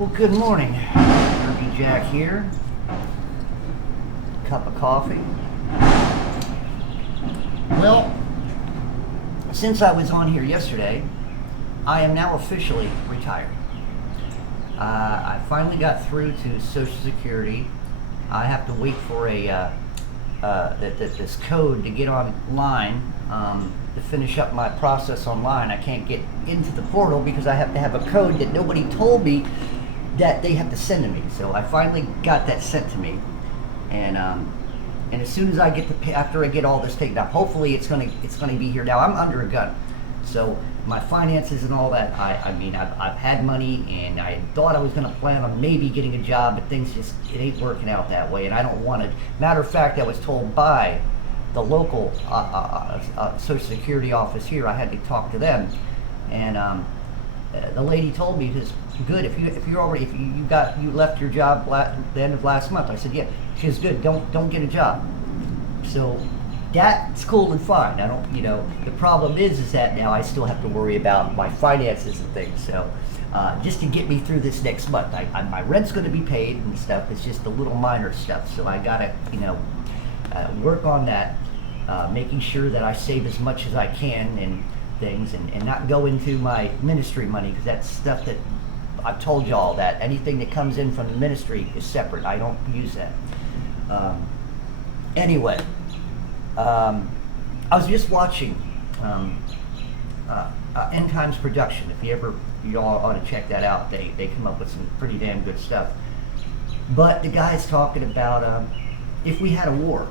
Well, good morning. Ruby Jack here. Cup of coffee. Well, since I was on here yesterday, I am now officially retired. I finally got through to Social Security. I have to wait for this code to get online to finish up my process online. I can't get into the portal because I have to have a code that nobody told me that they have to send to me. So I finally got that sent to me, and as soon as I get to pay, after I get all this taken up, hopefully it's gonna be here. Now I'm under a gun, so my finances and all that. I've had money, and I thought I was gonna plan on maybe getting a job, but things it ain't working out that way, and I don't want to. Matter of fact, I was told by the local Social Security office here. I had to talk to them, and the lady told me, "Because good, if you left your job the end of last month." I said, "Yeah." She says, "Good, don't get a job." So that's cool and fine. I don't, the problem is that now I still have to worry about my finances and things. So just to get me through this next month, my rent's going to be paid and stuff. It's just the little minor stuff. So I gotta, work on that, making sure that I save as much as I can and things, and not go into my ministry money, because that's stuff that I've told y'all that anything that comes in from the ministry is separate. I don't use that. Anyway, I was just watching End Times Production. If y'all ought to check that out. They come up with some pretty damn good stuff. But the guy's talking about if we had a war,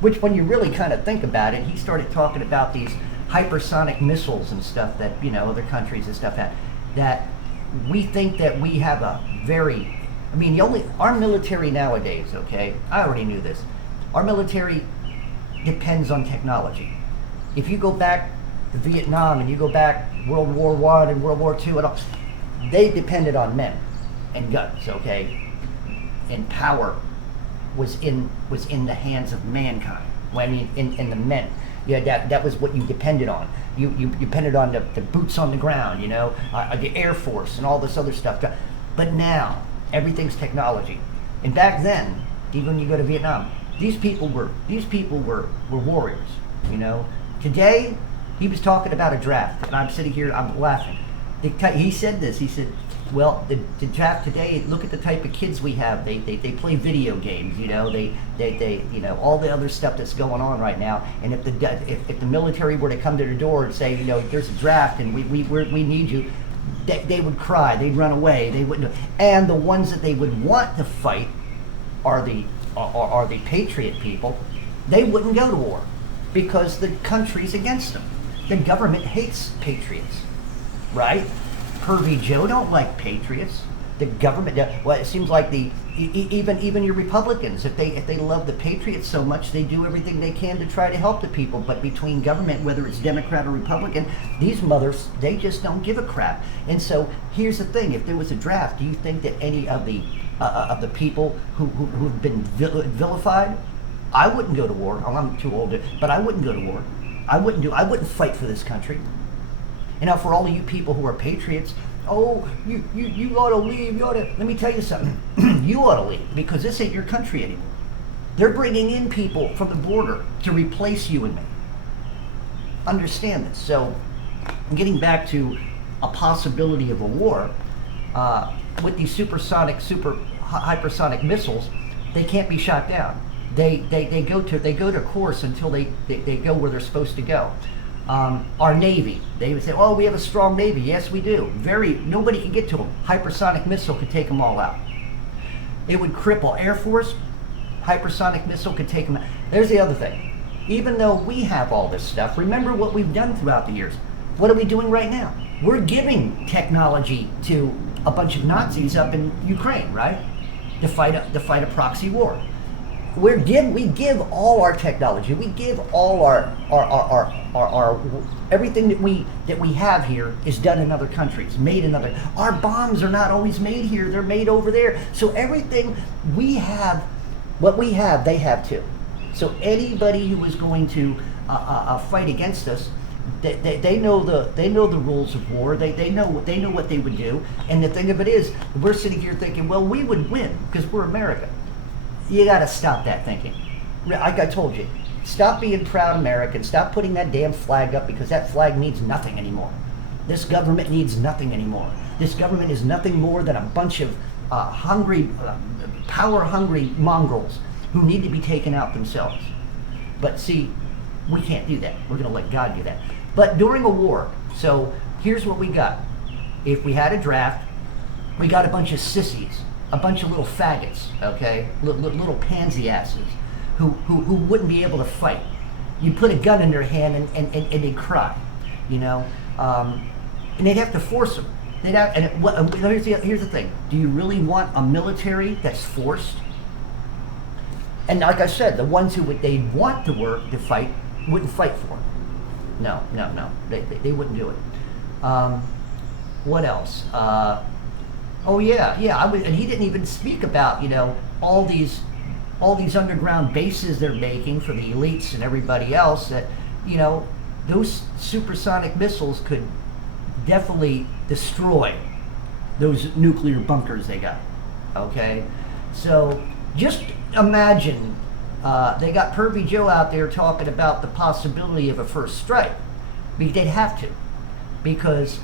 which when you really kind of think about it, he started talking about these hypersonic missiles and stuff that other countries and stuff have. That we think that we have a very, our military nowadays, okay, I already knew this, our military depends on technology. If you go back to Vietnam and you go back World War I and World War II and all, they depended on men and guns, okay, and power was in the hands of mankind. In the men. Yeah, that was what you depended on. You depended on the boots on the ground, the Air Force and all this other stuff. But now everything's technology. And back then, even when you go to Vietnam, these people were warriors. Today, he was talking about a draft, and I'm sitting here, I'm laughing. He said this. He said, "Well, the draft today. Look at the type of kids we have. They play video games. They all the other stuff that's going on right now. And if the military were to come to the door and say, there's a draft and we need you, they would cry. They'd run away. They wouldn't. And the ones that they would want to fight are the patriot people. They wouldn't go to war because the country's against them. The government hates patriots, right? Pervy Joe don't like patriots. The government, well, it seems like even your Republicans, if they love the patriots so much, they do everything they can to try to help the people. But between government, whether it's Democrat or Republican, these mothers, they just don't give a crap. And so here's the thing: if there was a draft, do you think that any of the people who've been vilified? I wouldn't go to war. I'm too old, but I wouldn't go to war. I wouldn't fight for this country. And now for all of you people who are patriots, oh, you ought to leave, let me tell you something. You ought to leave, because this ain't your country anymore. They're bringing in people from the border to replace you and me. Understand this. So, getting back to a possibility of a war, with these hypersonic missiles, they can't be shot down. They go to course until they go where they're supposed to go. Our Navy, they would say, "Oh, we have a strong Navy." Yes, we do. Nobody can get to them. Hypersonic missile could take them all out. It would cripple Air Force. Hypersonic missile could take them out. There's the other thing. Even though we have all this stuff, remember what we've done throughout the years. What are we doing right now? We're giving technology to a bunch of Nazis up in Ukraine, right? To fight a proxy war. We give all our technology. We give all our everything that we have here is done in other countries, made in other. Our bombs are not always made here; they're made over there. So everything we have, what we have, they have too. So anybody who is going to fight against us, They know the rules of war. They know what they would do. And the thing of it is, we're sitting here thinking, well, we would win because we're America. You got to stop that thinking. Like I told you, stop being proud American. Stop putting that damn flag up because that flag means nothing anymore. This government needs nothing anymore. This government is nothing more than a bunch of hungry, power-hungry mongrels who need to be taken out themselves. But see, we can't do that. We're going to let God do that. But during a war, so here's what we got. If we had a draft, we got a bunch of sissies, a bunch of little faggots, okay? Little pansy asses who wouldn't be able to fight. You put a gun in their hand and they'd cry, you know? And they'd have to force them. Here's the thing. Do you really want a military that's forced? And like I said, the ones who they want to work to fight wouldn't fight for it. No. They wouldn't do it. What else? Oh yeah. And he didn't even speak about all these underground bases they're making for the elites and everybody else. That those supersonic missiles could definitely destroy those nuclear bunkers they got. Okay, so just imagine they got Pervy Joe out there talking about the possibility of a first strike. They'd have to, because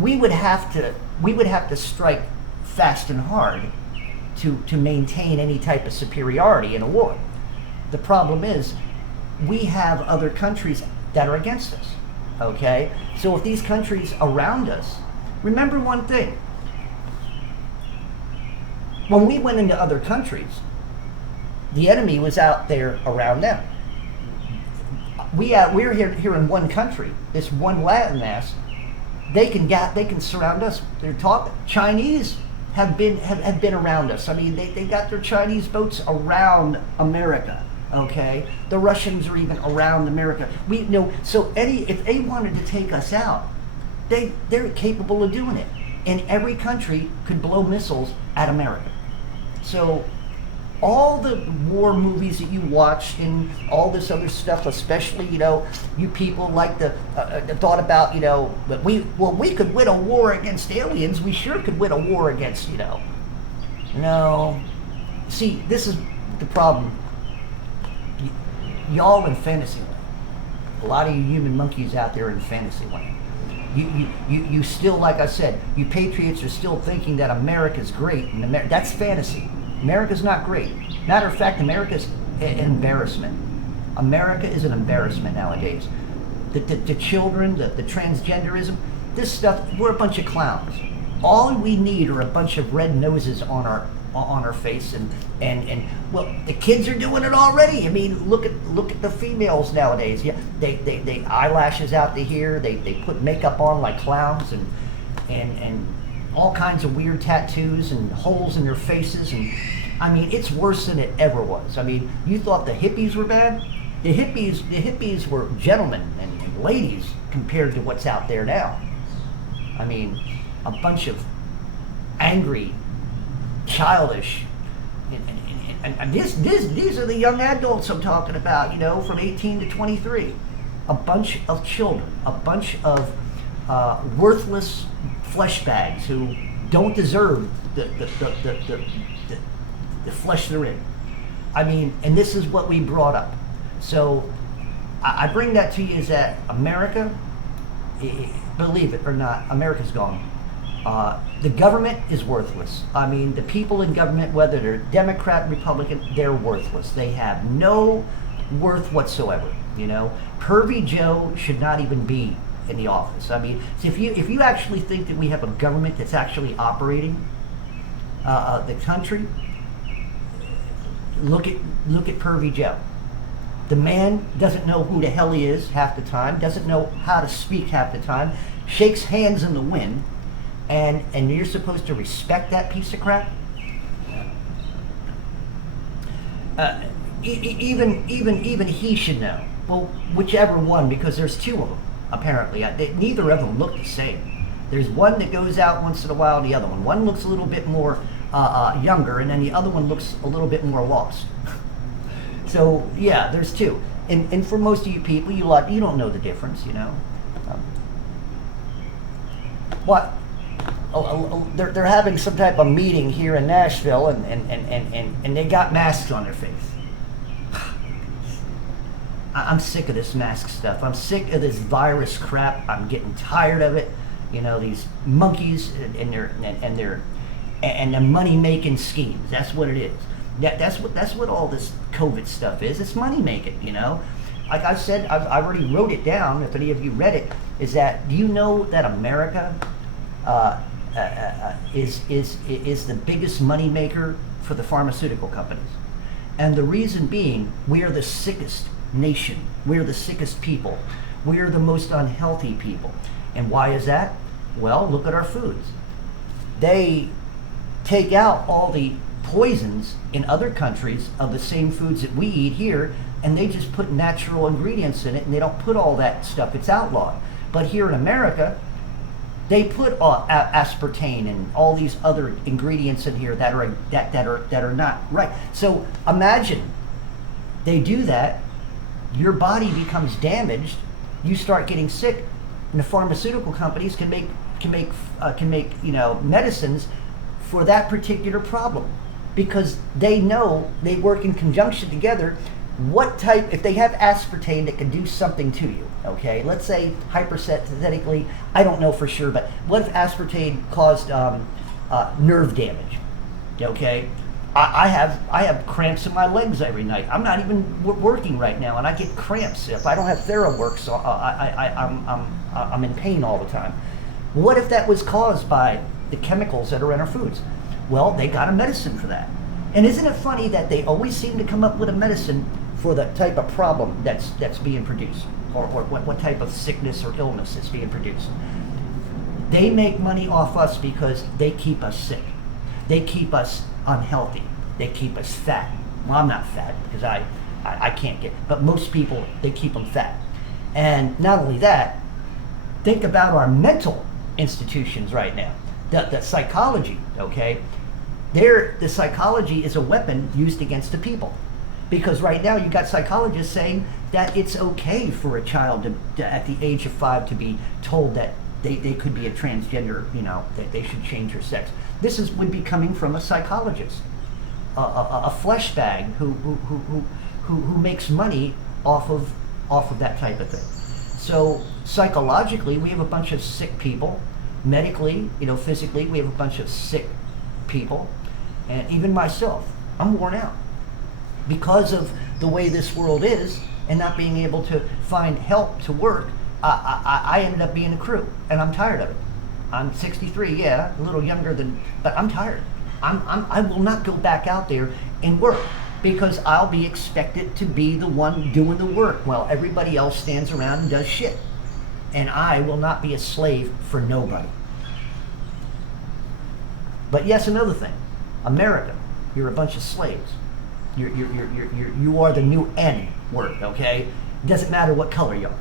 we would have to strike fast and hard to maintain any type of superiority in a war. The problem is we have other countries that are against us. Okay, so if these countries around us, remember one thing. When we went into other countries, the enemy was out there around them. We're here in one country, this one landmass. They can surround us. They're talking. Chinese have been around us. I mean, they got their Chinese boats around America. Okay, the Russians are even around America. So if they wanted to take us out, they're capable of doing it. And every country could blow missiles at America. So all the war movies that you watch and all this other stuff, especially you people like the thought about that we could win a war against aliens. We sure could win a war against No, see, this is the problem. Y'all in fantasy land. A lot of you human monkeys out there in fantasy land. You still, like I said, you patriots are still thinking that America's great, and that's fantasy. America's not great. Matter of fact, America's an embarrassment. America is an embarrassment nowadays. The children, the transgenderism, this stuff, we're a bunch of clowns. All we need are a bunch of red noses on our face, and well, the kids are doing it already. I mean, look at the females nowadays. Yeah, they eyelashes out to here. They put makeup on like clowns, and all kinds of weird tattoos and holes in their faces. And I mean, it's worse than it ever was. I mean, you thought the hippies were bad? The hippies were gentlemen and ladies compared to what's out there now. I mean, a bunch of angry, childish, and these are the young adults I'm talking about, from 18 to 23. A bunch of children, a bunch of worthless flesh bags who don't deserve the flesh they're in. I mean, and this is what we brought up. So I bring that to you is that America, believe it or not, America's gone. The government is worthless. I mean, the people in government, whether they're Democrat, Republican, they're worthless. They have no worth whatsoever. Pervy Joe should not even be in the office. I mean, if you actually think that we have a government that's actually operating the country, look at Pervy Joe. The man doesn't know who the hell he is half the time, doesn't know how to speak half the time, shakes hands in the wind, and you're supposed to respect that piece of crap? Even he should know. Well, whichever one, because there's two of them, apparently. Neither of them look the same. There's one that goes out once in a while, the other one. One looks a little bit more younger, and then the other one looks a little bit more lost. So yeah, there's two. And for most of you people, you don't know the difference, you know. Um, what? They're having some type of meeting here in Nashville, and they got masks on their face. I'm sick of this mask stuff. I'm sick of this virus crap. I'm getting tired of it. You know, these monkeys and their money making schemes. That's what it is. That's what all this COVID stuff is. It's money making. You know, like I said, I've already wrote it down. If any of you read it, is that, do you know that America is the biggest money maker for the pharmaceutical companies? And the reason being, we are the sickest nation. We're the sickest people. We're the most unhealthy people. And why is that? Well, look at our foods. They take out all the poisons in other countries of the same foods that we eat here, and they just put natural ingredients in it, and they don't put all that stuff. It's outlawed. But here in America, they put aspartame and all these other ingredients in here that are not right. So imagine they do that, your body becomes damaged, you start getting sick, and the pharmaceutical companies can make medicines for that particular problem, because they know, they work in conjunction together. What type, if they have aspartame that can do something to you, okay, let's say hypothetically, I don't know for sure, but what if aspartame caused nerve damage? Okay, I have cramps in my legs every night. I'm not even working right now, and I get cramps if I don't have TheraWorks. So I'm in pain all the time. What if that was caused by the chemicals that are in our foods? Well, they got a medicine for that. And isn't it funny that they always seem to come up with a medicine for the type of problem that's being produced, or what type of sickness or illness is being produced? They make money off us because they keep us sick. They keep us unhealthy. They keep us fat. Well, I'm not fat because I can't get, but most people, they keep them fat. And not only that, think about our mental institutions right now. The psychology, okay? The psychology is a weapon used against the people. Because right now you got psychologists saying that it's okay for a child to at the age of 5 to be told that they could be a transgender, you know, that they should change their sex. This would be coming from a psychologist, a flesh bag who makes money off of that type of thing. So psychologically, we have a bunch of sick people. Medically, you know, physically, we have a bunch of sick people. And even myself, I'm worn out because of the way this world is, and not being able to find help to work. I ended up being a crew, and I'm tired of it. I'm 63, yeah, a little younger than, but I'm tired. I will not go back out there and work, because I'll be expected to be the one doing the work while everybody else stands around and does shit. And I will not be a slave for nobody. But yes, another thing, America, you're a bunch of slaves. You are the new N word, okay? It doesn't matter what color you are.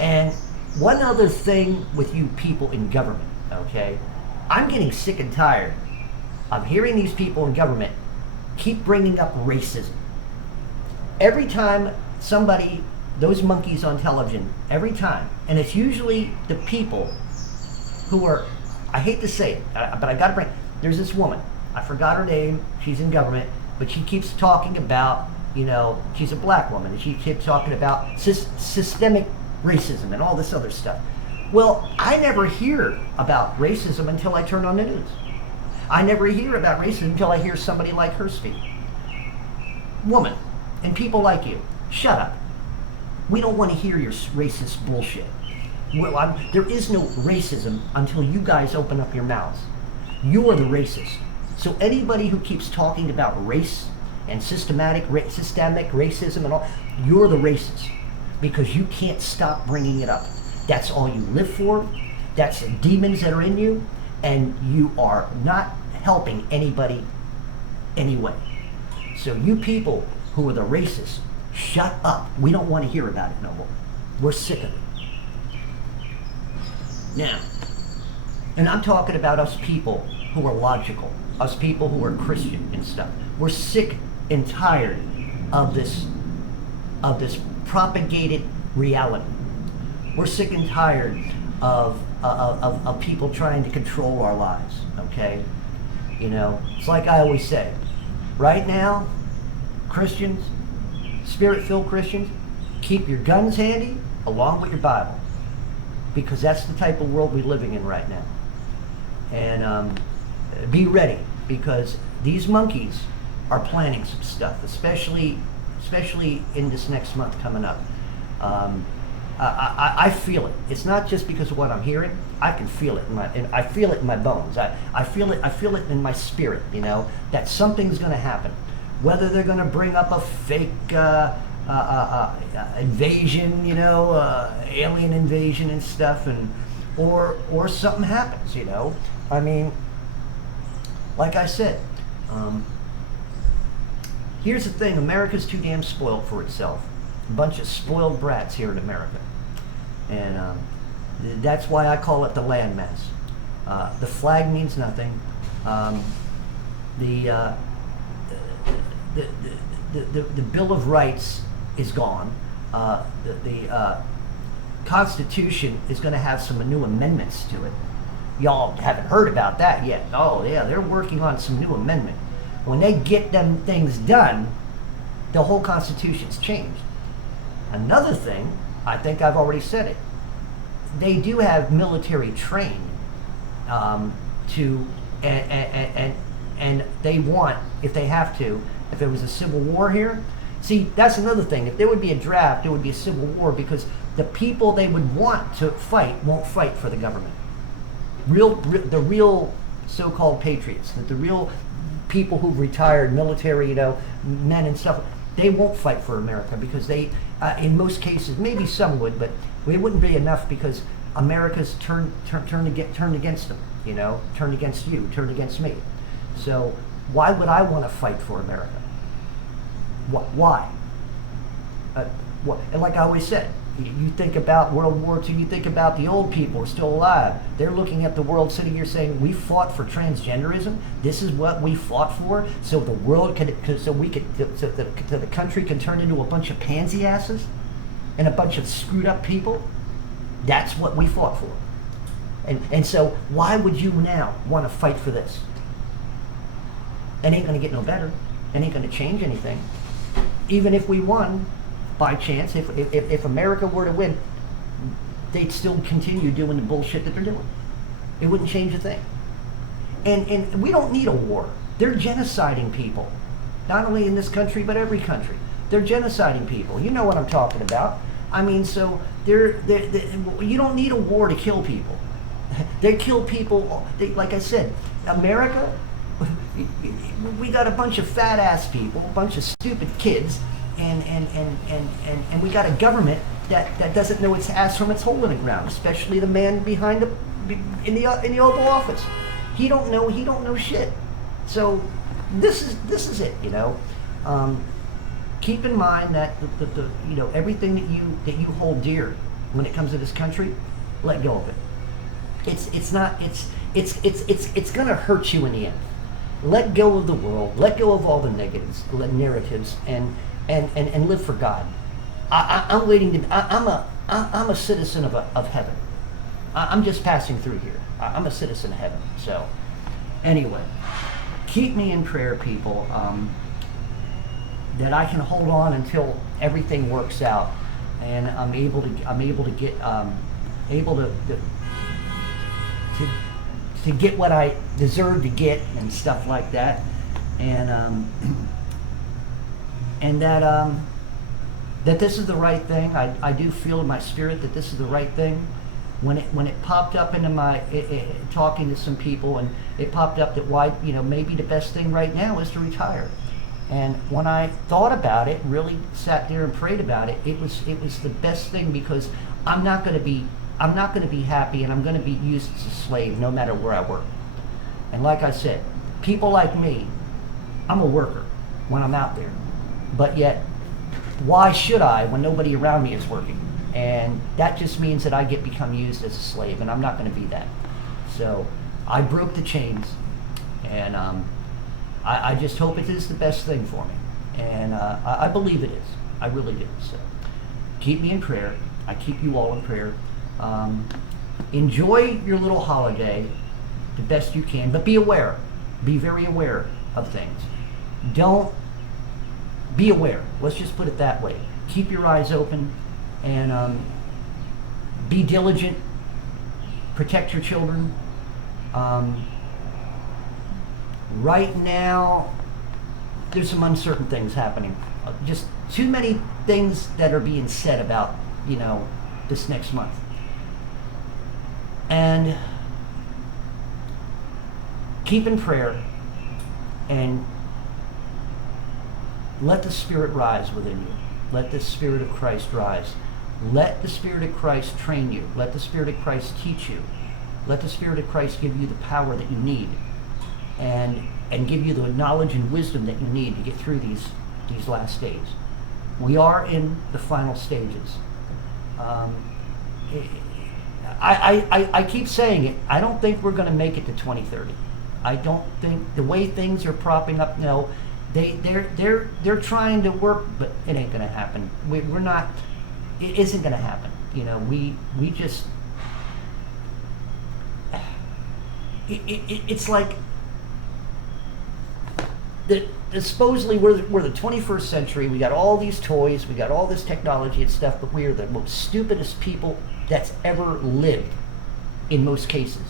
And one other thing with you people in government, okay? I'm getting sick and tired of hearing these people in government keep bringing up racism. Every time somebody, those monkeys on television, every time, and it's usually the people who are, I hate to say it, but I gotta bring, there's this woman, I forgot her name, she's in government, but she keeps talking about, you know, she's a black woman, and she keeps talking about systemic racism and all this other stuff. Well, I never hear about racism until I turn on the news. I never hear about racism until I hear somebody like her speak. Woman, and people like you, shut up. We don't want to hear your racist bullshit. Well, there is no racism until you guys open up your mouths. You are the racist. So anybody who keeps talking about race and systemic racism and all, you're the racist, because you can't stop bringing it up. That's all you live for. That's the demons that are in you, and you are not helping anybody anyway. So you people who are the racists, shut up. We don't want to hear about it no more. We're sick of it. Now, and I'm talking about us people who are logical, us people who are Christian and stuff. We're sick and tired of this propagated reality. We're sick and tired of people trying to control our lives, okay? You know, it's like I always say, right now, Christians, Spirit-filled Christians, keep your guns handy along with your Bible, because that's the type of world we're living in right now. And be ready, because these monkeys are planning some stuff, especially in this next month coming up. I feel it. It's not just because of what I'm hearing. I can feel it I feel it in my bones. I feel it in my spirit, you know, that something's going to happen. Whether they're going to bring up a fake invasion, you know, alien invasion and stuff, or something happens, you know. I mean, like I said, here's the thing: America's too damn spoiled for itself. A bunch of spoiled brats here in America, and that's why I call it the landmass. The flag means nothing. The Bill of Rights is gone. The Constitution is going to have some new amendments to it. Y'all haven't heard about that yet. Oh yeah, they're working on some new amendment. When they get them things done, the whole Constitution's changed. Another thing, I think I've already said it, they do have military trained and they want, if they have to, if there was a civil war here. See, that's another thing. If there would be a draft, there would be a civil war, because the people they would want to fight won't fight for the government. The real so-called patriots, the real people who've retired, military, you know, men and stuff, they won't fight for America, because they, in most cases, maybe some would, but it wouldn't be enough, because America's turned against them, you know, turned against you, turned against me. So why would I want to fight for America? Why? And like I always said, you think about World War II, you think about the old people who are still alive. They're looking at the world sitting here saying, we fought for transgenderism. This is what we fought for, so the world so the country can turn into a bunch of pansy asses and a bunch of screwed up people. That's what we fought for. And so why would you now want to fight for this? It ain't going to get no better. It ain't going to change anything. Even if we won, by chance, if America were to win, they'd still continue doing the bullshit that they're doing. It wouldn't change a thing. And we don't need a war. They're genociding people, not only in this country but every country. They're genociding people. You know what I'm talking about. I mean, so you don't need a war to kill people. They kill people. Like I said, America. We got a bunch of fat ass people, a bunch of stupid kids, and we got a government that doesn't know its ass from its hole in the ground, especially the man behind in the Oval Office. He don't know shit. So this is it, you know. Keep in mind that the you know, everything that you hold dear when it comes to this country, let go of it. It's gonna hurt you in the end. Let go of the world. Let go of all the negatives, the narratives, and live for God. I'm waiting to. I'm a citizen of heaven. I'm just passing through here. I'm a citizen of heaven. So, anyway, keep me in prayer, people. That I can hold on until everything works out, and I'm able to get to get what I deserve to get and stuff like that, and that this is the right thing. I do feel in my spirit that this is the right thing. When it popped up into my talking to some people, and it popped up that maybe the best thing right now is to retire. And when I thought about it, really sat there and prayed about it, it was the best thing, because I'm not going to be happy, and I'm going to be used as a slave no matter where I work. And like I said, people like me, I'm a worker when I'm out there. But yet, why should I when nobody around me is working? And that just means that I become used as a slave, and I'm not going to be that. So I broke the chains, and I just hope it is the best thing for me. And I believe it is. I really do. So keep me in prayer. I keep you all in prayer. Enjoy your little holiday the best you can, but be aware. Be very aware of things. Don't be aware. Let's just put it that way. Keep your eyes open and be diligent. Protect your children. Right now, there's some uncertain things happening. Just too many things that are being said about, this next month. And keep in prayer and let the Spirit rise within you. Let the Spirit of Christ rise. Let the Spirit of Christ train you. Let the Spirit of Christ teach you. Let the Spirit of Christ give you the power that you need and give you the knowledge and wisdom that you need to get through these last days. We are in the final stages. I keep saying it. I don't think we're going to make it to 2030. I don't think the way things are propping up now. They're trying to work, but it ain't going to happen. We're not. It isn't going to happen. We just. It's like supposedly we're the 21st century. We got all these toys, we got all this technology and stuff, but we are the most stupidest people that's ever lived in most cases,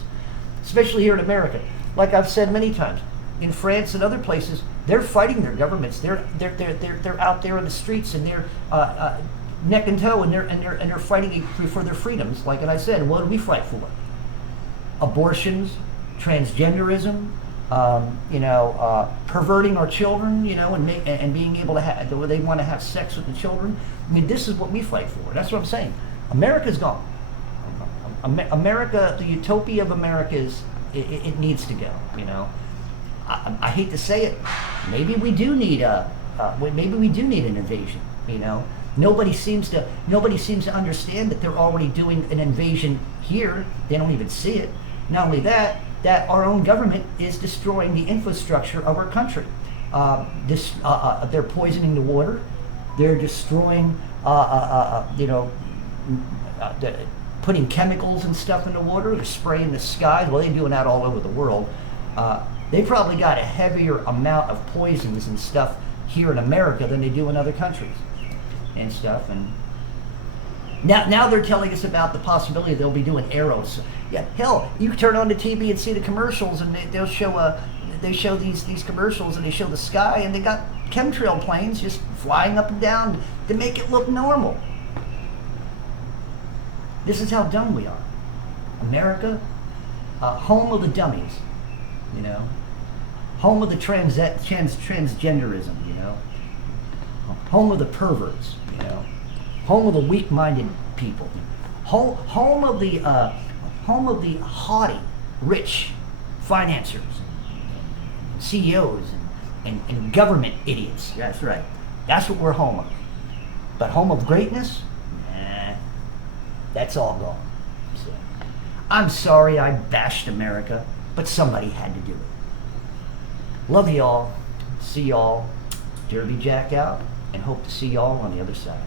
especially here in America. Like I've said many times, in France and other places, they're fighting their governments. They're out there in the streets and they're neck and toe and they're fighting for their freedoms. Like I said, what do we fight for? Abortions, transgenderism, perverting our children, and being able to have, they want to have sex with the children. I mean, this is what we fight for. That's what I'm saying. America's gone. America, the utopia of America it needs to go. I hate to say it. Maybe we do need an invasion. Nobody seems to understand that they're already doing an invasion here. They don't even see it. Not only that our own government is destroying the infrastructure of our country. They're poisoning the water. They're destroying, putting chemicals and stuff in the water. They're spraying the skies. Well, they're doing that all over the world. They probably got a heavier amount of poisons and stuff here in America than they do in other countries and stuff. And now they're telling us about the possibility they'll be doing arrows. Yeah, hell, you turn on the TV and see the commercials, and they show these commercials, and they show the sky, and they got chemtrail planes just flying up and down to make it look normal. This is how dumb we are. America, home of the dummies, home of the transgenderism, home of the perverts, home of the weak-minded people, home of the haughty, rich financiers, CEOs, and government idiots. That's right. That's what we're home of. But home of greatness? Nah, that's all gone. So, I'm sorry I bashed America, but somebody had to do it. Love y'all. See y'all. Derby Jack out, and hope to see y'all on the other side.